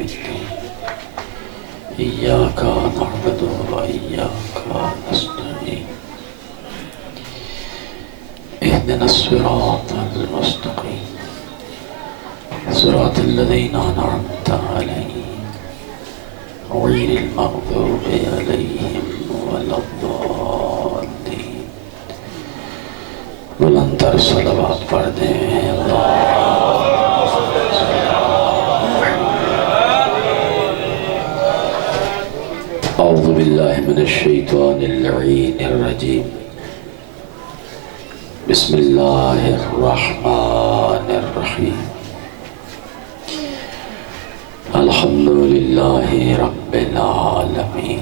الدين إياك نعبد وإياك نستعين اهدنا الصراط المستقيم صراط الذين أنعمت عليهم غير المغضوب عليهم ولا الضالين بلندر صلوات پڑھ دیں اعوذ باللہ من الشیطان اللعین الرجیم بسم اللہ الرحمن الرحیم الحمد للہ رب العالمین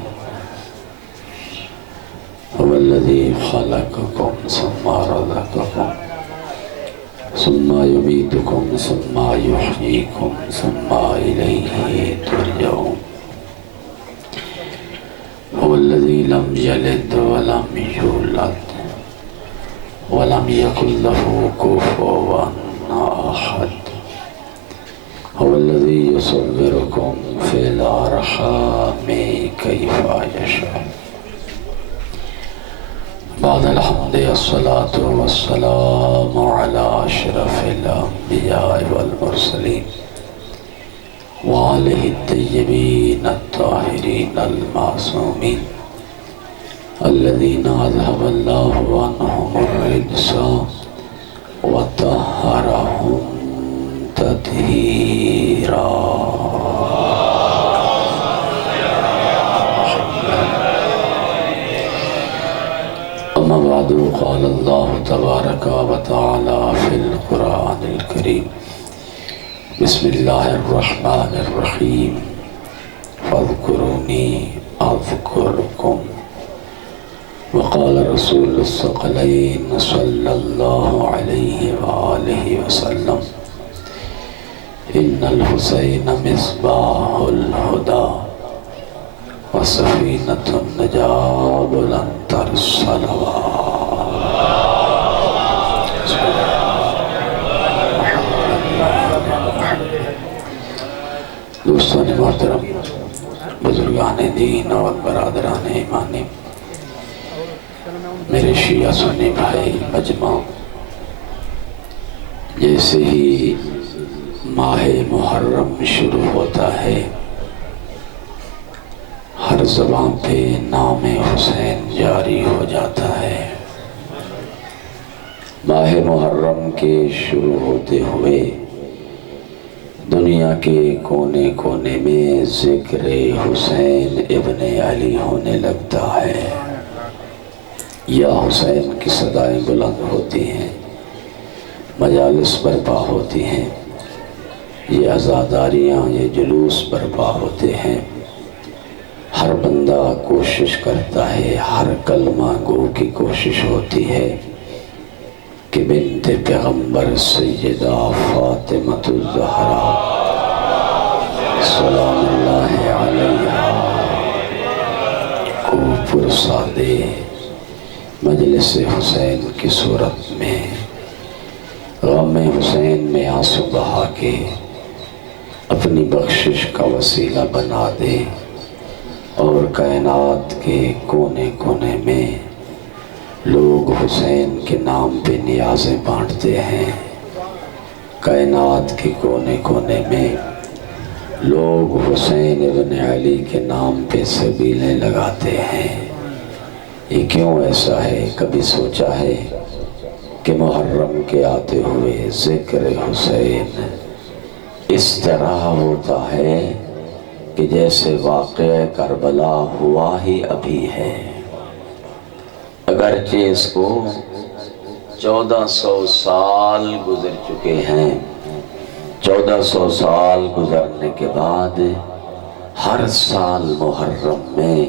هو الذي خلقكم ثم رزقكم ثم يميتكم ثم يحييكم ثم إليه ترجعون هو الذي لم يلد ولم يولد ولم يكن له كفوا أحد هو الذي يصوركم في الأرحام كيف يشاء بعد الحمد الصلاة والسلام على أشرف الأنبياء والمرسلين وآله الطيبين الطاهرين المعصومين الذين أذهب الله عنهم الرجس وطهرهم تطهيرا أما بعد قال الله تبارك وتعالى في القرآن الكريم بسم الله الرحمن الرحيم فاذكروني أذكركم وقال رسول الثقلين صلى الله عليه وآله وسلم إن الحسين مصباح الهدى وسفينة النجاة بلند الصلوات دوستان محترم بزرگان دین اور برادران ایمانی میرے شیعہ سنی بھائی مجمع جیسے ہی ماہ محرم شروع ہوتا ہے ہر زبان پہ نام حسین جاری ہو جاتا ہے ماہ محرم کے شروع ہوتے ہوئے دنیا کے کونے کونے میں ذکر حسین ابن علی ہونے لگتا ہے یا حسین کی صدائیں بلند ہوتی ہیں مجالس برپا ہوتی ہیں یہ عزاداریاں یہ جلوس برپا ہوتے ہیں ہر بندہ کوشش کرتا ہے ہر کلمہ گو کی کوشش ہوتی ہے کہ بنت پیغمبر سیدہ فاطمۃ الزہرا سلام اللہ علیہا کو پرسا دے مجلس حسین کی صورت میں غم حسین میں آنسو بہا کے اپنی بخشش کا وسیلہ بنا دے اور کائنات کے کونے کونے میں لوگ حسین کے نام پہ نیازیں بانٹتے ہیں کائنات کے کونے کونے میں لوگ حسین ابن علی کے نام پہ سبیلیں لگاتے ہیں یہ کیوں ایسا ہے کبھی سوچا ہے کہ محرم کے آتے ہوئے ذکر حسین اس طرح ہوتا ہے کہ جیسے واقعہ کربلا ہوا ہی ابھی ہے اگرچہ اس کو 1400 سال گزر چکے ہیں 1400 سال گزرنے کے بعد ہر سال محرم میں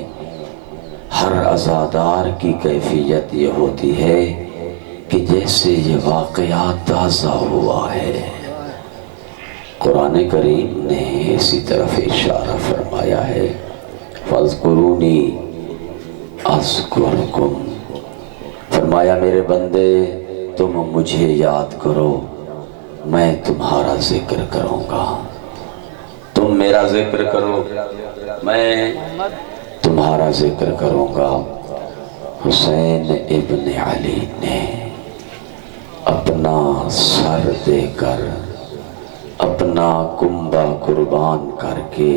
ہر عزادار کی کیفیت یہ ہوتی ہے کہ جیسے یہ واقعہ تازہ ہوا ہے قرآن کریم نے اسی طرف اشارہ فرمایا ہے فَاذْكُرُونِي أَذْكُرْكُمْ فرمایا میرے بندے تم مجھے یاد کرو میں تمہارا ذکر کروں گا تم تم میرا ذکر کرو، میں تمہارا ذکر کروں گا۔ حسین ابن علی نے اپنا سر دے کر، اپنا کنبہ قربان کر کے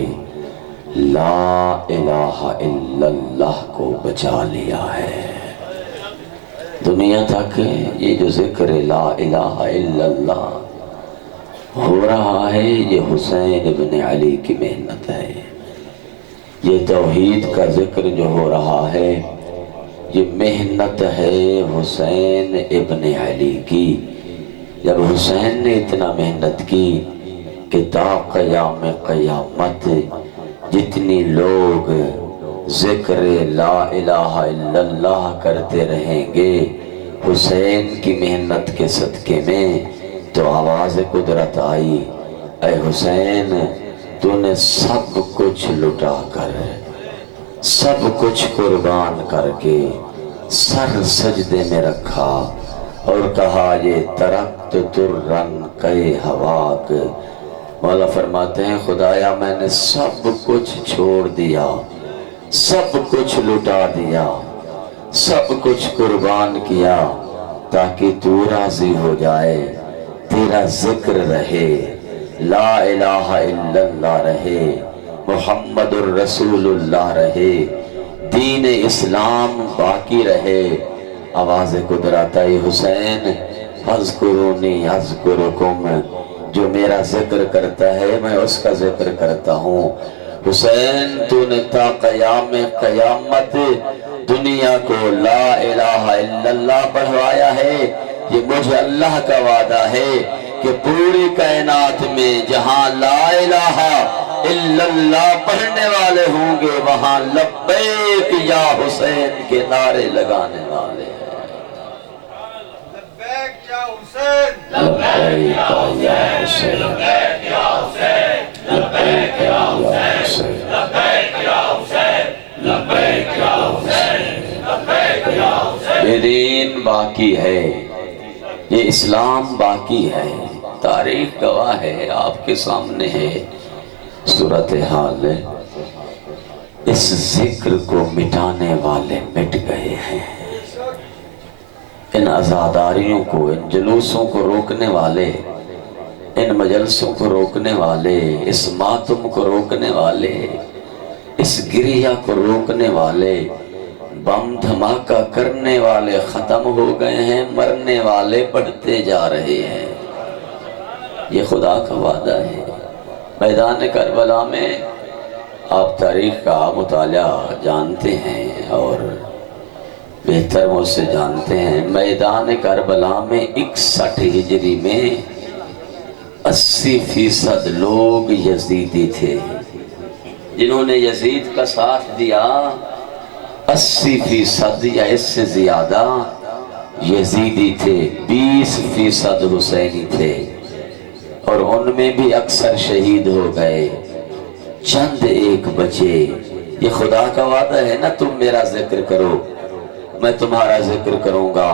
لا الہ الا اللہ کو بچا لیا ہے۔ دنیا تک یہ جو ذکر لا الہ الا اللہ ہو رہا ہے، یہ حسین ابن علی کی محنت ہے۔ یہ توحید کا ذکر جو ہو رہا ہے، یہ محنت ہے حسین ابن علی کی۔ جب حسین نے اتنا محنت کی کہ تا قیام قیامت جتنی لوگ ذکر لا الہ الا اللہ کرتے رہیں گے حسین کی محنت کے صدقے میں، تو آواز قدرت آئی، اے حسین تو نے سب کچھ لٹا کر، سب کچھ قربان کر کے سر سجدے میں رکھا اور کہا یہ ترکت ترن کئے ہواک۔ مولا فرماتے ہیں خدایا میں نے سب کچھ چھوڑ دیا، سب کچھ لٹا دیا، سب کچھ قربان کیا تاکہ تو راضی ہو جائے، تیرا ذکر رہے، لا الہ الا اللہ رہے، محمد الرسول اللہ رہے، دین اسلام باقی رہے۔ آواز قدرت آئی، حسین اذکرونی اذکرکم، جو میرا ذکر کرتا ہے میں اس کا ذکر کرتا ہوں۔ حسین تو نے تا قیام قیامت دنیا کو لا الہ الا اللہ پڑھوایا ہے۔ یہ مجھے اللہ کا وعدہ ہے کہ پوری کائنات میں جہاں لا الہ الا اللہ پڑھنے والے ہوں گے وہاں لبیک یا حسین کے نعرے لگانے والے ہیں۔ لبیک یا حسین، لبیک یا حسین، لبیک یا حسین، لبیک یا حسین، لبیک یا حسین، لبیک یا حسین، لبیک یا حسین۔ یہ دین باقی ہے، یہ اسلام باقی ہے، تاریخ گواہ ہے، آپ کے سامنے ہے۔ صورتحال اس ذکر کو مٹانے والے مٹ گئے ہیں، ان عزاداریوں کو، ان جلوسوں کو روکنے والے، ان مجلسوں کو روکنے والے، اس ماتم کو روکنے والے، اس گریہ کو روکنے والے، بم دھماکہ کرنے والے ختم ہو گئے ہیں، مرنے والے بڑھتے جا رہے ہیں۔ یہ خدا کا وعدہ ہے۔ میدان کربلا میں آپ تاریخ کا مطالعہ جانتے ہیں اور بہتر مجھ سے جانتے ہیں، میدان کربلا میں 61 ہجری میں 80% لوگ یزیدی تھے۔ جنہوں نے یزید کا ساتھ دیا 80% یا اس سے زیادہ یزیدی تھے، 20% حسینی تھے، اور ان میں بھی اکثر شہید ہو گئے، چند ایک بچے۔ یہ خدا کا وعدہ ہے نا، تم میرا ذکر کرو میں تمہارا ذکر کروں گا،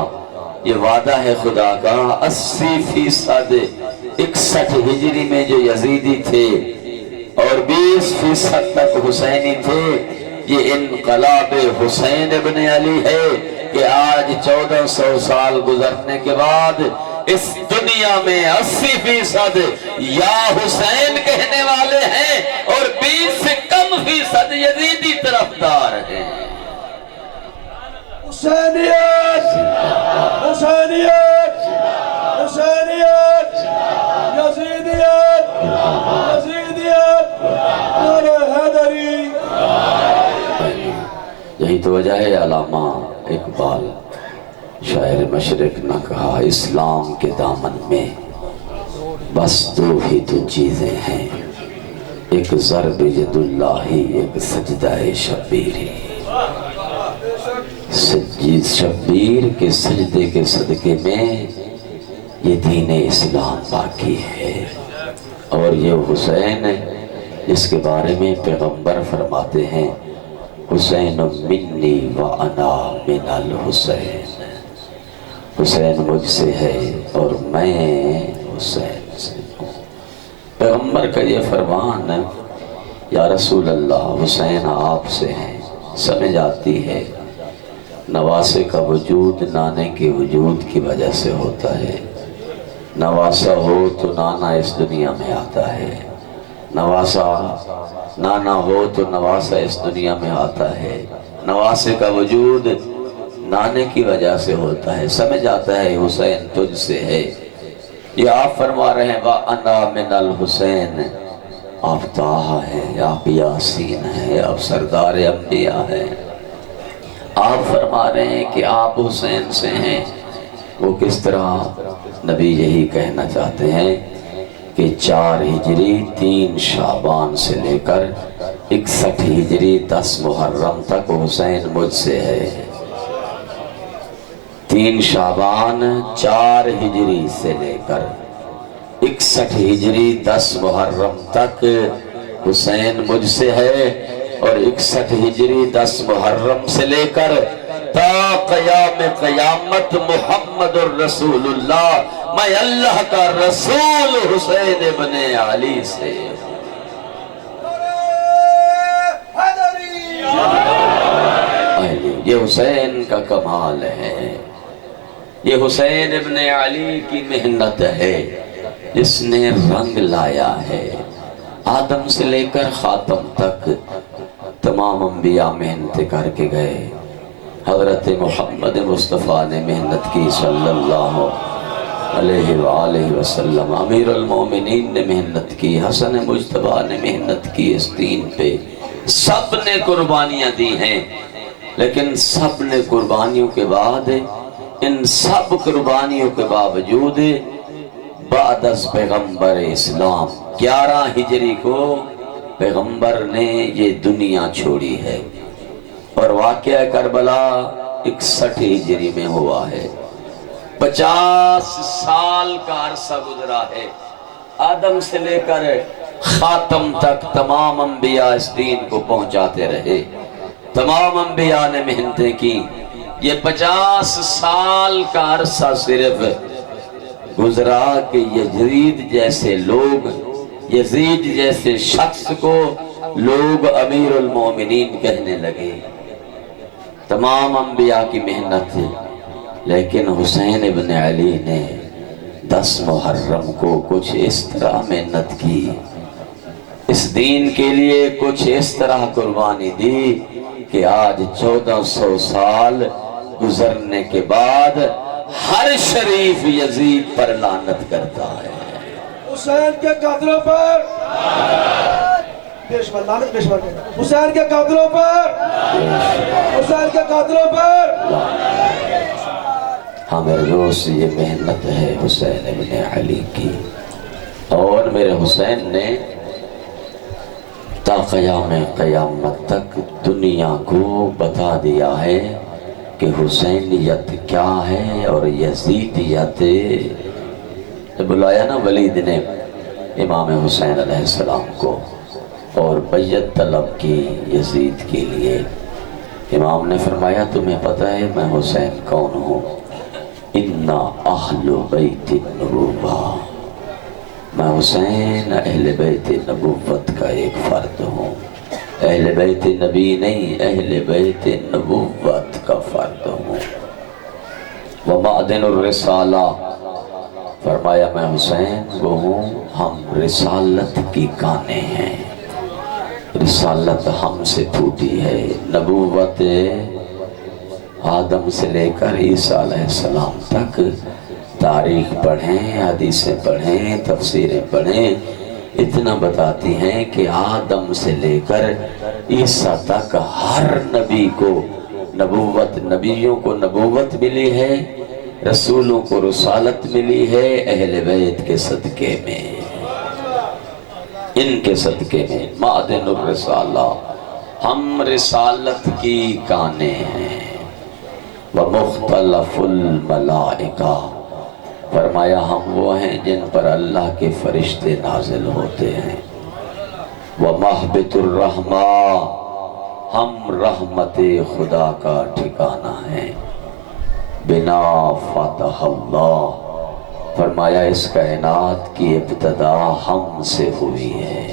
یہ وعدہ ہے خدا کا۔ 80% 61 ہجری میں جو یزیدی تھے اور 20% تک حسینی تھے، یہ انقلاب حسین ابن علی ہے کہ آج 1400 سال گزرنے کے بعد اس دنیا میں 80% یا حسین کہنے والے ہیں اور 20 سے کم فیصد یزیدی طرفدار ہیں۔ حسینیت، حسینیت، حسینیت، یزیدیت، یزیدیت، نعرہ حیدری۔ یہی تو وجہ ہے علامہ اقبال شاعر مشرق نہ کہا، اسلام کے دامن میں بس دو ہی تو چیزیں ہیں، ایک ضرب ید اللہ، ایک سجدہ شبیری۔ شبیر کے سجدے کے صدقے میں یہ دین اسلام باقی ہے۔ اور یہ حسین جس کے بارے میں پیغمبر فرماتے ہیں حسین منی و انا من الحسین، حسین مجھ سے ہے اور میں حسین سے ہوں۔ پیغمبر کا یہ فرمان یا رسول اللہ حسین آپ سے ہیں، سمجھ آتی ہے نواسے کا وجود نانے کے وجود کی وجہ سے ہوتا ہے، نواسا ہو تو نانا اس دنیا میں آتا ہے، نواسا نانا ہو تو نواسا اس دنیا میں آتا ہے، نواسے کا وجود نانے کی وجہ سے ہوتا ہے، سمجھ آتا ہے حسین تجھ سے ہے۔ یہ آپ فرما رہے ہیں وَأَنَا مِنَ الْحُسَيْنِ، آپ طٰہٰ ہیں، آپ یاسین ہیں، آپ سردار انبیاء ہیں، آپ فرما رہے ہیں کہ آپ حسین سے ہیں۔ وہ کس طرح؟ نبی یہی کہنا چاہتے ہیں کہ 4 ہجری 3 شعبان سے لے کر 61 ہجری 10 محرم تک حسین مجھ سے ہے۔ 3 شعبان 4 ہجری سے لے کر 61 ہجری 10 محرم تک حسین مجھ سے ہے، اور 61 ہجری 10 محرم سے لے کر تا قیام قیامت محمد الرسول اللہ، میں اللہ کا رسول حسین ابن علی سے یہ حسین کا کمال ہے، یہ حسین ابن علی کی محنت ہے جس نے رنگ لایا ہے۔ آدم سے لے کر خاتم تک تمام انبیاء محنت کر کے گئے، حضرت محمد مصطفیٰ نے محنت کی صلی اللہ علیہ وآلہ وسلم، امیر المومنین نے محنت کی، حسن مجتبیٰ نے محنت کی اس دین پہ، سب نے قربانیاں دی ہیں، لیکن سب نے قربانیوں کے بعد، ان سب قربانیوں کے باوجود بعد از پیغمبر اسلام 11 ہجری کو پیغمبر نے یہ دنیا چھوڑی ہے، اور واقعہ کربلا 61 ہجری میں ہوا ہے۔ 50 سال کا عرصہ گزرا ہے، آدم سے لے کر خاتم تک تمام انبیاء اس دین کو پہنچاتے رہے، تمام انبیاء نے محنتیں کی۔ یہ 50 سال کا عرصہ صرف گزرا کہ یزید جیسے لوگ، یزید جیسے شخص کو لوگ امیر المومنین کہنے لگے۔ تمام انبیاء کی محنت، لیکن حسین ابن علی نے 10 محرم کو کچھ اس طرح محنت کی، اس دین کے لیے کچھ اس طرح قربانی دی کہ آج 1400 سال گزرنے کے بعد ہر شریف یزید پر لعنت کرتا ہے۔ حسین کے قاتلوں پر پیشوا لعنت، پیشوا حسین کے قاتلوں پر، حسین کے قاتلوں پر۔ ہاں میرے دوست، یہ محنت ہے حسین ابن علی کی، اور میرے حسین نے تا قیام قیامت تک دنیا کو بتا دیا ہے کہ حسینیت کیا ہے اور یزیدیت۔ بلایا نا ولید نے امام حسین علیہ السلام کو اور بیعت طلب کی یزید کے لیے، امام نے فرمایا تمہیں پتہ ہے میں حسین کون ہوں؟ انا اہل بیت النبوہ، میں حسین اہل بیت نبوت کا ایک فرد ہوں، اہل بیت نبی نہیں، اہل بیت نبوت کا فرد ہوں۔ ومعدن الرسالہ، فرمایا میں حسین وہ ہوں، ہم رسالت کی کانے ہیں، رسالت ہم سے پھوٹی ہے۔ نبوت آدم سے لے کر عیسیٰ علیہ السلام تک تاریخ پڑھیں، حدیثیں پڑھیں، تفسیریں پڑھیں، اتنا بتاتی ہیں کہ آدم سے لے کر عیسیٰ تک ہر نبی کو نبوت، نبیوں کو نبوت ملی ہے، رسولوں کو رسالت ملی ہے، اہل بیت کے صدقے میں، ان کے صدقے میں۔ معدن الرسالہ، ہم رسالت کی کانے ہیں۔ ومختلف الملائکہ، فرمایا ہم وہ ہیں جن پر اللہ کے فرشتے نازل ہوتے ہیں۔ ومحبت الرحمہ، ہم رحمت خدا کا ٹھکانہ ہیں۔ بنا فتح اللہ، فرمایا اس کائنات کی ابتدا ہم سے ہوئی ہے۔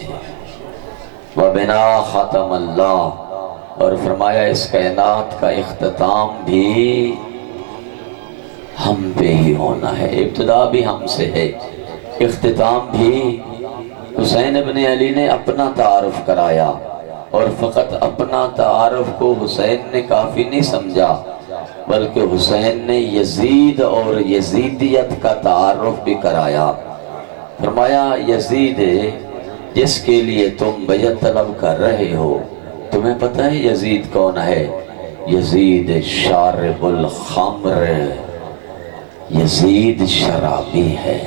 وَبِنَا خَتَمَ اللَّهُ، اور فرمایا اس کائنات کا اختتام بھی ہم پہ ہی ہونا ہے، ابتدا بھی ہم سے ہے، اختتام بھی۔ حسین ابن علی نے اپنا تعارف کرایا، اور فقط اپنا تعارف کو حسین نے کافی نہیں سمجھا، بلکہ حسین نے یزید اور یزیدیت کا تعارف بھی کرایا۔ فرمایا یزید جس کے لیے تم بیعت طلب کر رہے ہو، تمہیں پتہ ہے یزید کون ہے؟ یزید شارب الخمر، یزید شرابی ہے،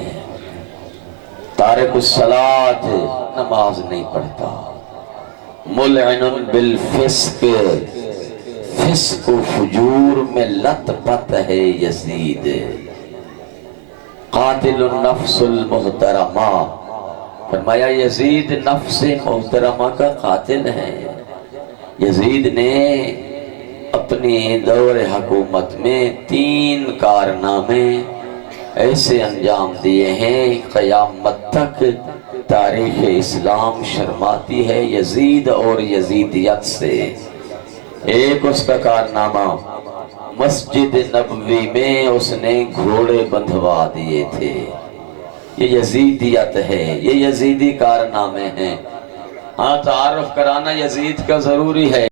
تارک الصلاۃ، نماز نہیں پڑھتا، ملعن بالفسق، فسق و فجور میں لت پت ہے یزید، قاتل النفس المحترمہ، فرمایا یزید نفس محترمہ کا قاتل ہے۔ یزید نے اپنی دور حکومت میں 3 کارنامے ایسے انجام دیے ہیں، قیامت تک تاریخ اسلام شرماتی ہے یزید اور یزیدیت سے۔ ایک اس کا کارنامہ، مسجد نبوی میں اس نے گھوڑے بندھوا دیے تھے، یہ یزیدیت ہے، یہ یزیدی کارنامے ہیں۔ ہاں تعارف کرانا یزید کا ضروری ہے۔